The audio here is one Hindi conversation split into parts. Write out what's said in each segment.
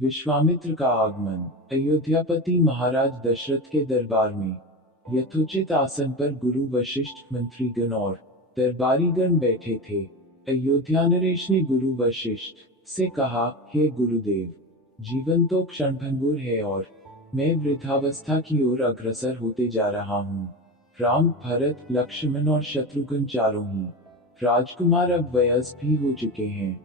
विश्वामित्र का आगमन। अयोध्यापति महाराज दशरथ के दरबार में यथोचित आसन पर गुरु वशिष्ठ, मंत्रीगण और दरबारीगण बैठे थे। अयोध्या नरेश ने गुरु वशिष्ठ से कहा, हे गुरुदेव, जीवन तो क्षणभंगुर है और मैं वृद्धावस्था की ओर अग्रसर होते जा रहा हूँ। राम, भरत, लक्ष्मण और शत्रुघ्न चारों ही राजकुमार अब वयस्क भी हो चुके हैं।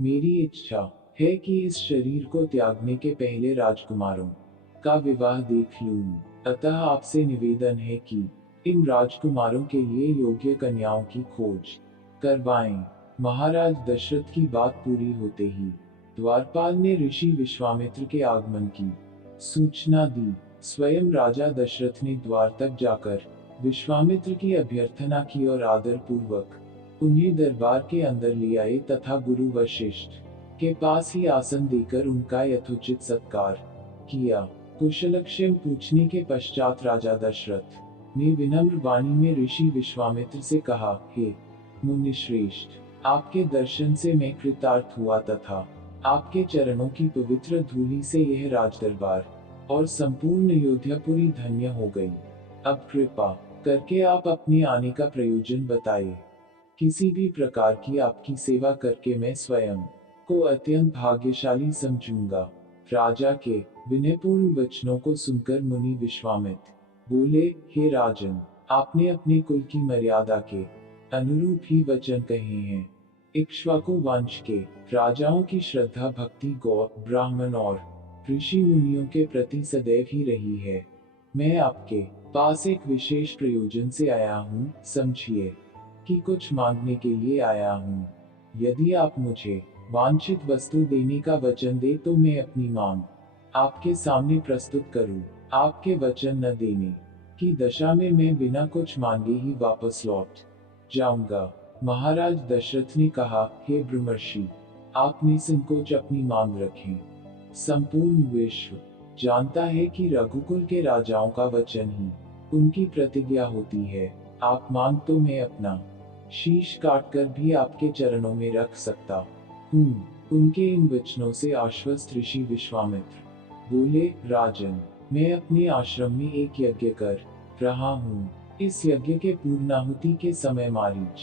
मेरी इच्छा है कि इस शरीर को त्यागने के पहले राजकुमारों का विवाह देख लूं। अतः आपसे निवेदन है कि इन राजकुमारों के लिए योग्य कन्याओं की खोज करवाएं। महाराज दशरथ की बात पूरी होते ही द्वारपाल ने ऋषि विश्वामित्र के आगमन की सूचना दी। स्वयं राजा दशरथ ने द्वार तक जाकर विश्वामित्र की अभ्यर्थना की और आदर पूर्वक उन्हें दरबार के अंदर ले आए तथा गुरु वशिष्ठ के पास ही आसन देकर उनका यथोचित सत्कार किया। कुशलक्षेम पूछने के पश्चात राजा दशरथ ने विनम्र वाणी में ऋषि विश्वामित्र से कहा, हे मुनिश्रेष्ठ, आपके दर्शन से मैं कृतार्थ हुआ तथा आपके चरणों की पवित्र धूलि से यह राजदरबार और संपूर्ण अयोध्यापुरी धन्य हो गई। अब कृपा करके आप अपने आने का प्रयोजन बताइए। किसी भी प्रकार की आपकी सेवा करके मैं स्वयं को अत्यंत भाग्यशाली समझूंगा। राजा के विनयपूर्ण वचनों को सुनकर मुनि विश्वामित्र बोले, हे राजन, आपने अपने कुल की मर्यादा के अनुरूप ही वचन कहे हैं। इक्ष्वाकु वंश के राजाओं की श्रद्धा भक्ति गौ, ब्राह्मण और ऋषि मुनियों के प्रति सदैव ही रही है। मैं आपके पास एक विशेष प्रयोजन से आया हूँ, समझिए कि कुछ मांगने के लिए आया हूँ। यदि आप मुझे वांछित वस्तु देने का वचन दे तो मैं अपनी मांग आपके सामने प्रस्तुत करूं। आपके वचन न देने की दशा में मैं बिना कुछ मांगे ही वापस लौट जाऊंगा। महाराज दशरथ ने कहा, हे ब्रह्मर्षि, आप निसंकोच अपनी मांग रखें। संपूर्ण विश्व जानता है कि रघुकुल के राजाओं का वचन ही उनकी प्रतिज्ञा होती है। आप मांग तो मैं अपना शीश काटकर भी आपके चरणों में रख सकता हूँ। उनके इन वचनों से आश्वस्त ऋषि विश्वामित्र बोले, राजन, मैं अपने आश्रम में एक यज्ञ कर रहा हूँ। इस यज्ञ के पूर्णाहुति के समय मारीच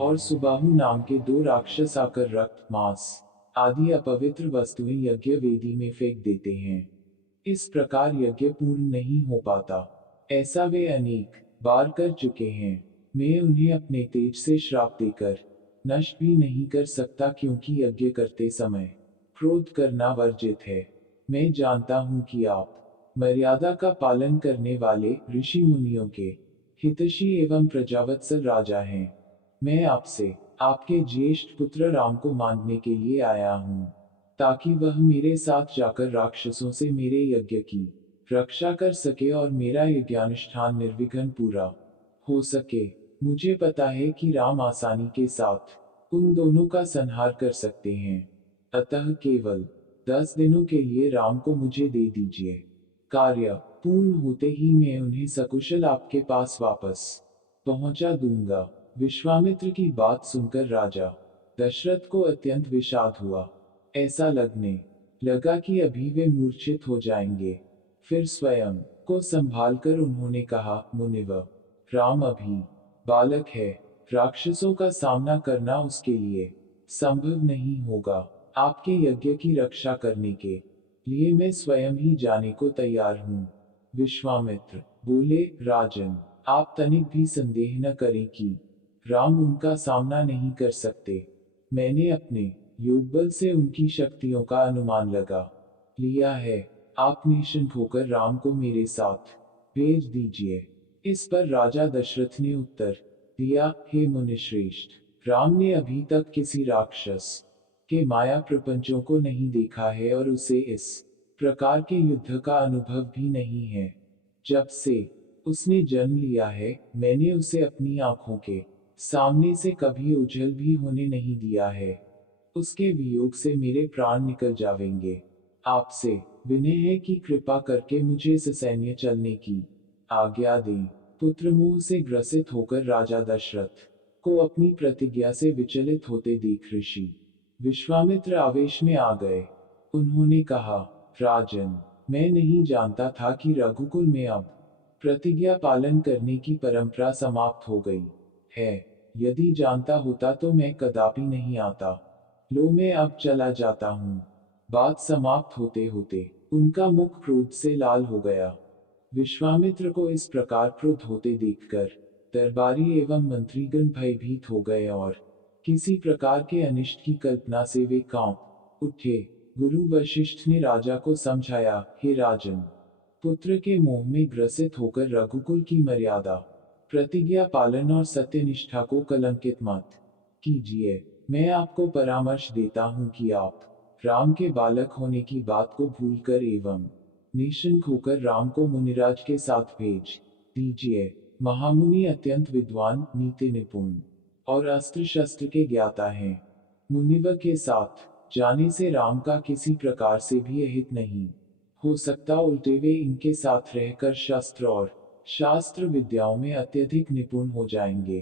और सुबाहु नाम के दो राक्षस आकर रक्त, मांस आदि अपवित्र वस्तुएं यज्ञ वेदी में फेंक देते हैं। इस प्रकार यज्ञ पूर्ण नहीं हो पाता। ऐसा वे अनेक बार कर चुके हैं। मैं उन्हें अपने तेज से श्राप देकर नष्ट भी नहीं कर सकता, क्योंकि यज्ञ करते समय क्रोध करना वर्जित है। मैं जानता हूँ कि आप मर्यादा का पालन करने वाले ऋषि मुनियों के हितैषी एवं प्रजावत्सल राजा हैं। मैं आपसे आपके ज्येष्ठ पुत्र राम को मांगने के लिए आया हूँ, ताकि वह मेरे साथ जाकर राक्षसों से मेरे यज्ञ की रक्षा कर सके और मेरा यज्ञानुष्ठान निर्विघ्न पूरा हो सके। मुझे पता है कि राम आसानी के साथ उन दोनों का संहार कर सकते हैं। अतः केवल 10 दिनों के लिए राम को मुझे दे दीजिए। कार्य पूर्ण होते ही मैं उन्हें सकुशल आपके पास वापस पहुंचा दूंगा। विश्वामित्र की बात सुनकर राजा दशरथ को अत्यंत विषाद हुआ। ऐसा लगने लगा कि अभी वे मूर्छित हो जाएंगे। फिर स्वयं को संभालकर उन्होंने कहा, मुनिव, राम अभी बालक है। राक्षसों का सामना करना उसके लिए संभव नहीं होगा। आपके यज्ञ की रक्षा करने के लिए मैं स्वयं ही जाने को तैयार हूँ। विश्वामित्र बोले, राजन, आप तनिक भी संदेह न करें कि राम उनका सामना नहीं कर सकते। मैंने अपने योगबल से उनकी शक्तियों का अनुमान लगा लिया है। आप निश्चिंत होकर राम को मेरे साथ भेज दीजिए। इस पर राजा दशरथ ने उत्तर दिया, हे मुनिश्रेष्ठ, राम ने अभी तक किसी राक्षस के माया प्रपंचों को नहीं देखा है और उसे इस प्रकार के युद्ध का अनुभव भी नहीं है। जब से उसने जन्म लिया है, मैंने उसे अपनी आंखों के सामने से कभी ओझल भी होने नहीं दिया है। उसके वियोग से मेरे प्राण निकल जावेंगे। आपसे विनय है कि कृपा करके मुझे ससैन्य चलने की आज्ञा दें। पुत्र मोह से ग्रसित होकर राजा दशरथ को अपनी प्रतिज्ञा से विचलित होते देख ऋषि विश्वामित्र आवेश में आ गए। उन्होंने कहा, राजन, मैं नहीं जानता था कि रघुकुल में अब प्रतिज्ञा पालन करने की परंपरा समाप्त हो गई है। यदि जानता होता तो मैं कदापि नहीं आता। लो मैं अब चला जाता हूँ। बात समाप्त होते होते उनका मुख क्रोध से लाल हो गया। विश्वामित्र को इस प्रकार क्रुद्ध होते देखकर दरबारी एवं मंत्रीगण भयभीत हो गए और किसी प्रकार के अनिष्ट की कल्पना से वे कांप उठे। गुरु वशिष्ठ ने राजा को समझाया, हे राजन, पुत्र के मोह में ग्रसित होकर रघुकुल की मर्यादा, प्रतिज्ञा पालन और सत्यनिष्ठा को कलंकित मत कीजिए। मैं आपको परामर्श देता हूं कि आप राम के बालक होने की बात को भूलकर एवं निशंक होकर राम को मुनिराज के साथ भेज दीजिए। महामुनि अत्यंत विद्वान, नीति निपुण और अस्त्र शस्त्र के ज्ञाता हैं। मुनिवर के साथ जाने से राम का किसी प्रकार से भी अहित नहीं हो सकता, उल्टे वे इनके साथ रहकर शस्त्र और शास्त्र विद्याओं में अत्यधिक निपुण हो जाएंगे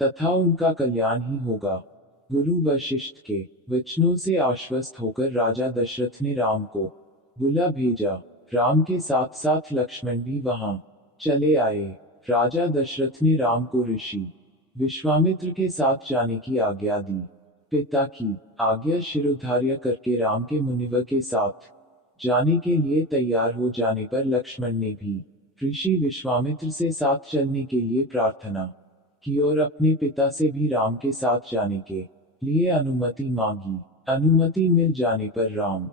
तथा उनका कल्याण ही होगा। गुरु वशिष्ठ के वचनों से आश्वस्त होकर राजा दशरथ ने राम को बुला भेजा। राम के साथ साथ लक्ष्मण भी वहां चले आए। राजा दशरथ ने राम को ऋषि विश्वामित्र के साथ जाने की आज्ञा दी। पिता की आज्ञा शिरोधार्य करके राम के मुनिवर के साथ जाने के लिए तैयार हो जाने पर लक्ष्मण ने भी ऋषि विश्वामित्र से साथ चलने के लिए प्रार्थना की और अपने पिता से भी राम के साथ जाने के लिए अनुमति मांगी। अनुमति मिल जाने पर राम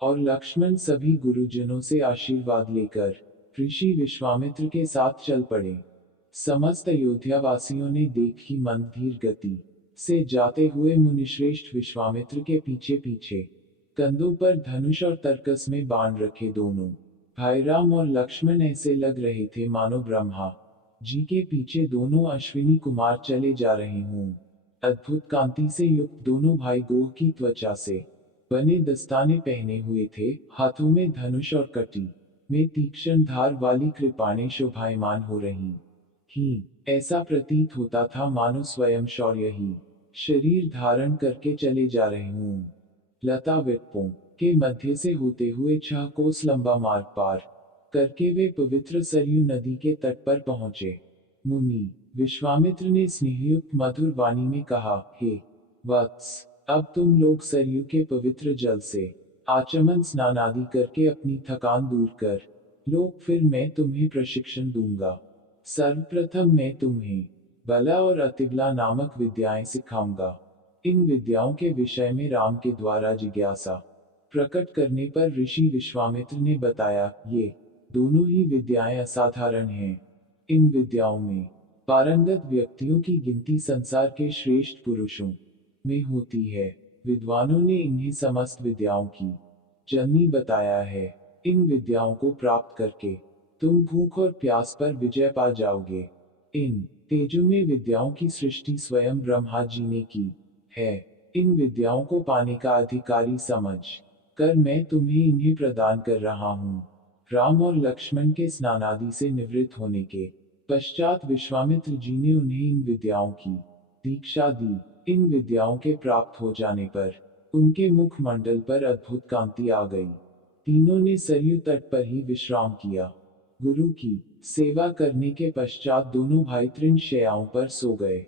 और लक्ष्मण सभी गुरुजनों से आशीर्वाद लेकर ऋषि विश्वामित्र के साथ चल पड़े। समस्त अयोध्या वासियों ने देखी मंदधीर गति से जाते हुए मुनिश्रेष्ठ विश्वामित्र के पीछे पीछे कंधों पर धनुष और तरकस में बाण रखे दोनों भाई राम और लक्ष्मण ऐसे लग रहे थे मानो ब्रह्मा जी के पीछे दोनों अश्विनी कुमार चले जा रहे हों। अद्भुत कांति से युक्त दोनों भाई गोह की त्वचा से बने दस्ताने पहने हुए थे। हाथों में धनुष और कटी में तीक्ष्ण धार वाली कृपाणें शोभायमान हो रही ही। ऐसा प्रतीत होता था मानो स्वयं शौर्य ही शरीर धारण करके चले जा रहे हों। लता वृक्षों के मध्य से होते हुए 6 कोस लंबा मार्ग पार करके वे पवित्र सरयू नदी के तट पर पहुंचे। मुनि विश्वामित्र ने स्नेहयुक्त मधुर वाणी में कहा, हे वत्स, अब तुम लोग सरयू के पवित्र जल से आचमन स्नान आदि करके अपनी थकान दूर कर लो, फिर मैं तुम्हें प्रशिक्षण दूंगा। सर्वप्रथम मैं तुम्हें बला और अतिबला नामक विद्याएं सिखाऊंगा। इन विद्याओं के विषय में राम के द्वारा जिज्ञासा प्रकट करने पर ऋषि विश्वामित्र ने बताया, ये दोनों ही विद्याएं असाधारण हैं। इन विद्याओं में पारंगत व्यक्तियों की गिनती संसार के श्रेष्ठ पुरुषों में होती है। विद्वानों ने इन्हें समस्त विद्याओं की जननी बताया है। इन विद्याओं को प्राप्त करके तुम भूख और प्यास पर विजय पा जाओगे। इन तेजोमय विद्याओं की सृष्टि स्वयं ब्रह्मा जी ने की है। इन विद्याओं को पाने का अधिकारी समझ कर मैं तुम्हें इन्हें प्रदान कर रहा हूँ। राम और लक्ष्मण के स्नानादि से निवृत्त होने के पश्चात विश्वामित्र जी ने उन्हें इन विद्याओं की दीक्षा दी। इन विद्याओं के प्राप्त हो जाने पर उनके मुखमंडल पर अद्भुत कांति आ गई। तीनों ने सरयू तट पर ही विश्राम किया। गुरु की सेवा करने के पश्चात दोनों भाई तृण शैयाओं पर सो गए।